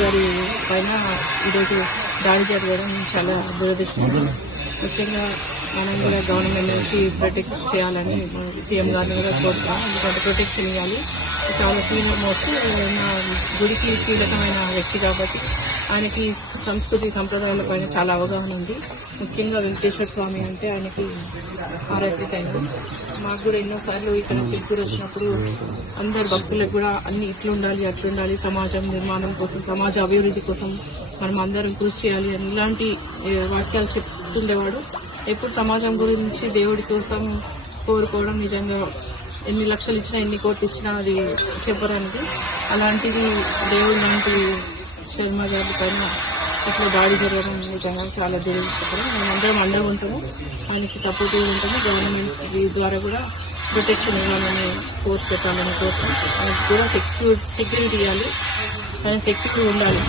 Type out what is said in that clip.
గారి పైన ఈరోజు దాడి జరగడం చాలా దురదృష్టం. ముఖ్యంగా మనం కూడా గవర్నమెంట్ నుంచి ప్రొటెక్ట్ చేయాలని సీఎం గారిని కూడా కోరుతున్నాం. ఎందుకంటే ప్రొటెక్షన్ ఇవ్వాలి. చాలా సీనియర్ మోస్ట్ నా గుడికి కీలకమైన వ్యక్తి కాబట్టి ఆయనకి సంస్కృతి సంప్రదాయాల పైన చాలా అవగాహన ఉంది. ముఖ్యంగా వెంకటేశ్వర స్వామి అంటే ఆయనకి ఆరాధికైంది మాకు కూడా ఎన్నోసార్లు ఇక్కడ చిత్తూరు వచ్చినప్పుడు అందరు భక్తులకు కూడా అన్ని ఇట్లుండాలి అట్లుండాలి సమాజం నిర్మాణం కోసం సమాజ అభివృద్ధి కోసం మనం అందరం కృషి చేయాలి అని ఇలాంటి వాక్యాలు చెప్తుండేవాడు. ఎప్పుడు సమాజం గురించి దేవుడి కోసం కోరుకోవడం నిజంగా ఎన్ని లక్షలు ఇచ్చినా ఎన్ని కోట్లు ఇచ్చినా అది చెప్పడానికి. అలాంటిది దేవుడు లాంటి శర్మ గారి పైన ఇట్లా దాడి జరగడం నిజంగా చాలా దురదృష్టకరం. మేమందరం అండగా ఉంటాము. ఆయనకి సపోర్టివ్ ఉంటాము. గవర్నమెంట్ ద్వారా కూడా ప్రొటెక్షన్ ఇవ్వాలని కోర్స్ పెట్టాలని కోరుతాం ఆయనకి కూడా సెక్యూర్ సెక్యూరిటీ ఇవ్వాలి. ఆయన సెక్యూరిటీ ఉండాలి.